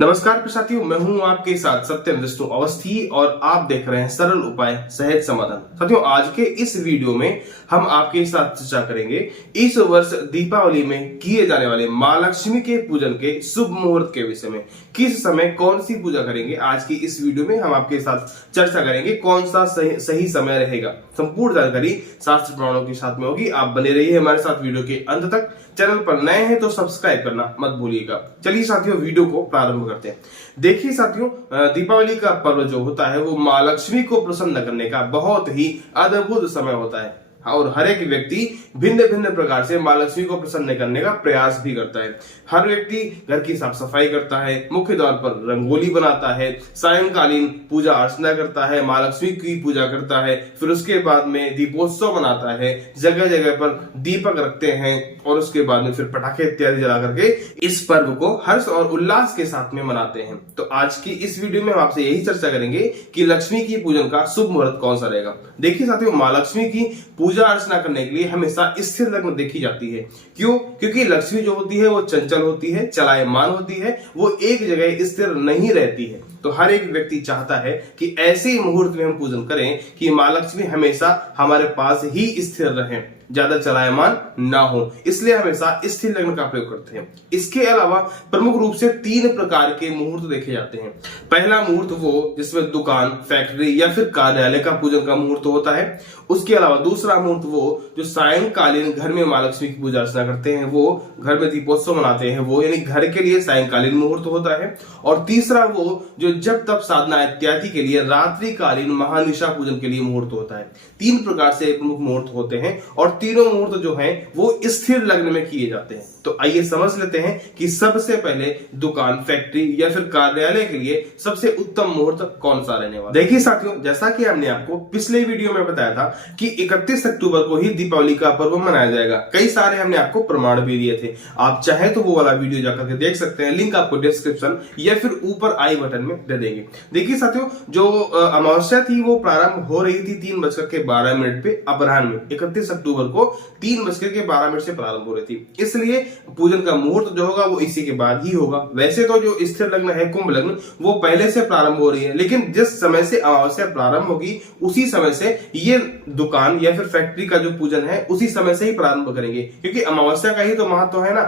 नमस्कार साथियों, मैं हूं आपके साथ सत्यम विष्णु अवस्थी और आप देख रहे हैं सरल उपाय सहज समाधान। साथियों, आज के इस वीडियो में हम आपके साथ चर्चा करेंगे इस वर्ष दीपावली में किए जाने वाले माँ लक्ष्मी के पूजन के शुभ मुहूर्त के विषय में। किस समय कौन सी पूजा करेंगे, आज की इस वीडियो में हम आपके साथ चर्चा करेंगे। कौन सा सही समय रहेगा, संपूर्ण जानकारी शास्त्र पुराणों के साथ में होगी। आप बने रहिए हमारे साथ वीडियो के अंत तक। चैनल पर नए हैं तो सब्सक्राइब करना मत भूलिएगा। चलिए साथियों, वीडियो को प्रारंभ करते हैं। देखिए साथियों, दीपावली का पर्व जो होता है वो माँ लक्ष्मी को प्रसन्न करने का बहुत ही अद्भुत समय होता है और हर एक व्यक्ति भिन्न भिन्न प्रकार से माँ लक्ष्मी को प्रसन्न करने का प्रयास भी करता है। हर व्यक्ति घर की साफ सफाई करता है, मुख्य द्वार पर रंगोली बनाता है, सायंकालीन पूजा अर्चना करता है, माँ लक्ष्मी की पूजा करता है, फिर उसके बाद में दीपोत्सव मनाता है, जगह जगह पर दीपक रखते हैं और उसके बाद में फिर पटाखे इत्यादि जला करके इस पर्व को हर्ष और उल्लास के साथ में मनाते हैं। तो आज की इस वीडियो में हम आपसे यही चर्चा करेंगे कि लक्ष्मी की पूजन का शुभ मुहूर्त कौन सा रहेगा। देखिए साथियों, माँ लक्ष्मी की पूजा अर्चना करने के लिए हमेशा स्थिर लग्न देखी जाती है। क्यों? क्योंकि लक्ष्मी जो होती है वो चंचल होती है, चलायमान होती है, वो एक जगह स्थिर नहीं रहती है। तो हर एक व्यक्ति चाहता है कि ऐसे मुहूर्त में हम पूजन करें कि माँ लक्ष्मी हमेशा हमारे पास ही स्थिर रहें, ज्यादा चलायमान ना हो, इसलिए हमेशा स्थिर लग्न का प्रयोग करते हैं। इसके अलावा प्रमुख रूप से 3 प्रकार के मुहूर्त देखे जाते हैं। पहला मुहूर्त वो जिसमें दुकान, फैक्ट्री या फिर कार्यालय का पूजन का मुहूर्त होता है। उसके अलावा दूसरा मुहूर्त वो जो सायंकालीन घर में माँ लक्ष्मी की पूजा अर्चना करते हैं, वो घर में दीपोत्सव मनाते हैं, वो यानी घर के लिए सायंकालीन मुहूर्त होता है। और तीसरा वो जो जप तप साधना इत्यादि के लिए रात्रिकालीन महानिशा पूजन के लिए मुहूर्त होता है। 3 प्रकार से प्रमुख मुहूर्त होते हैं और तीनों मुहूर्त जो हैं वो स्थिर लग्न में किए जाते हैं। तो आइए समझ लेते हैं कि सबसे पहले दुकान, फैक्ट्री या फिर कार्यालय के लिए सबसे उत्तम मुहूर्त कौन सा रहने वाला। देखिए साथियों, जैसा कि हमने आपको पिछले वीडियो में बताया था कि 31 अक्टूबर को ही दीपावली का पर्व मनाया जाएगा। कई सारे हमने आपको प्रमाण भी दिए थे। आप चाहे तो वो वाला वीडियो जाकर के देख सकते हैं, लिंक आपको डिस्क्रिप्शन या फिर ऊपर आई बटन में दे देंगे। देखिए साथियों, जो अमावस्या थी वो प्रारंभ हो रही थी 3:12 पे अपराह्न में। 31 अक्टूबर को 3:12 से प्रारंभ हो रही थी, इसलिए पूजन का मुहूर्त जो होगा वो इसी के बाद ही होगा। वैसे तो जो स्थिर लग्न है कुंभ लग्न, वो पहले से प्रारंभ हो रही है, लेकिन जिस समय से अमावस्या प्रारंभ होगी उसी समय से ये दुकान या फिर फैक्ट्री का जो पूजन है उसी समय से ही प्रारंभ करेंगे, क्योंकि अमावस्या का ही तो महत्व है ना।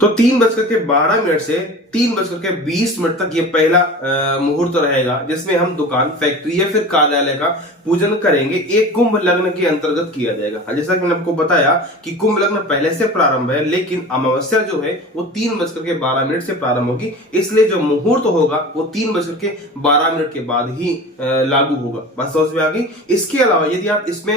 तो 3:12 से 3:20 तक ये पहला मुहूर्त रहेगा जिसमें हम दुकान, फैक्ट्री या फिर कार्यालय का पूजन करेंगे। एक कुंभ लग्न के अंतर्गत किया जाएगा। जैसा कि मैंने आपको बताया कि कुंभ लग्न पहले से प्रारंभ है, लेकिन अमावस्या जो है वो 3:12 से प्रारंभ होगी, इसलिए जो मुहूर्त होगा वो 3:12 के बाद ही लागू होगा। बस समझ में आ गई। इसके अलावा यदि आप इसमें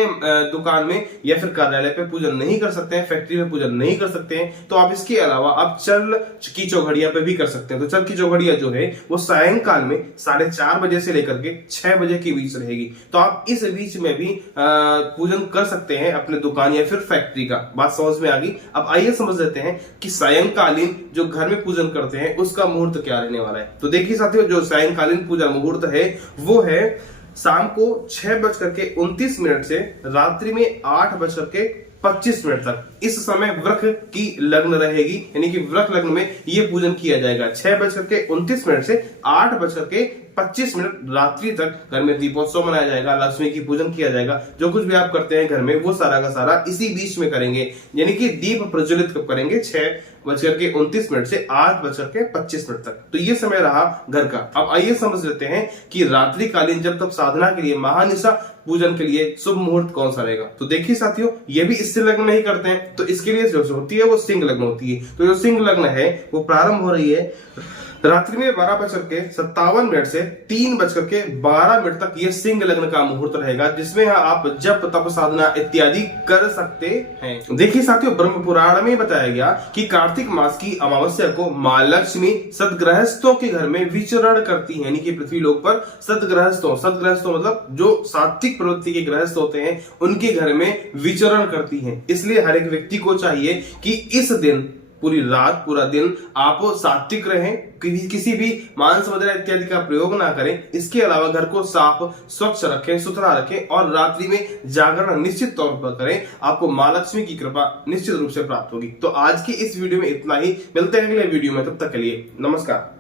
दुकान में या फिर कार्यालय पे पूजन नहीं कर सकते हैं, फैक्ट्री में पूजन नहीं कर सकते हैं, तो आप इसके अलावा आप चल की चौघड़िया पे भी कर सकते हैं। तो चल की चौघड़िया जो है वो सायंकाल में 4:30 बजे से लेकर के 6 बजे के बीच रहेगी। तो आप इस बीच में भी पूजन कर सकते हैं अपने दुकान या फिर फैक्ट्री का। बात समझ में आ गई। अब आइए समझ लेते हैं कि सायंकालीन जो घर में पूजन करते हैं उसका मुहूर्त क्या रहने वाला है। तो देखिए साथियों, जो सायंकालीन पूजा मुहूर्त है वो है शाम को 6:29 से रात्रि में 8:25 तक। इस समय वृक की लग्न रहेगी, यानी कि वृक लग्न में ये पूजन किया जाएगा। 6:29 से 8:25 रात्रि तक घर में दीपोत्सव मनाया जाएगा, लक्ष्मी की पूजन किया जाएगा। जो कुछ भी आप करते हैं घर में वो सारा का सारा इसी बीच में करेंगे, यानी कि दीप प्रज्वलित कब करेंगे? 6:29 से 8:25 तक। तो ये समय रहा घर का। अब आइए समझ लेते हैं कि रात्रिकालीन जब तब साधना के लिए, महानिशा पूजन के लिए शुभ मुहूर्त कौन सा रहेगा। तो देखिए साथियों, ये भी स्थिर लग्न नहीं करते हैं, तो इसके लिए जो होती है वो सिंह लग्न होती है। तो जो सिंह लग्न है वो प्रारंभ हो रही है रात्रि में 12:57 से 3:12 तक। ये सिंह लग्न का मुहूर्त रहेगा जिसमें आप जप तप साधना इत्यादि कर सकते हैं। देखिए साथियों, ब्रह्म पुराण में बताया गया कि कार्तिक मास की अमावस्या को माँ लक्ष्मी सदगृहस्थों के घर में विचरण करती है, यानी कि पृथ्वी लोक पर सदगृहस्थों मतलब जो सात्विक प्रवृत्ति के गृहस्थ होते हैं उनके घर में विचरण करती है। इसलिए हर एक व्यक्ति को चाहिए कि इस दिन पूरी रात पूरा दिन आप सात्विक रहें, किसी भी मांस वगैरह इत्यादि का प्रयोग ना करें। इसके अलावा घर को साफ स्वच्छ रखें, सुथरा रखें और रात्रि में जागरण निश्चित तौर पर करें। आपको मां लक्ष्मी की कृपा निश्चित रूप से प्राप्त होगी। तो आज की इस वीडियो में इतना ही। मिलते हैं अगले वीडियो में, तब तक के लिए नमस्कार।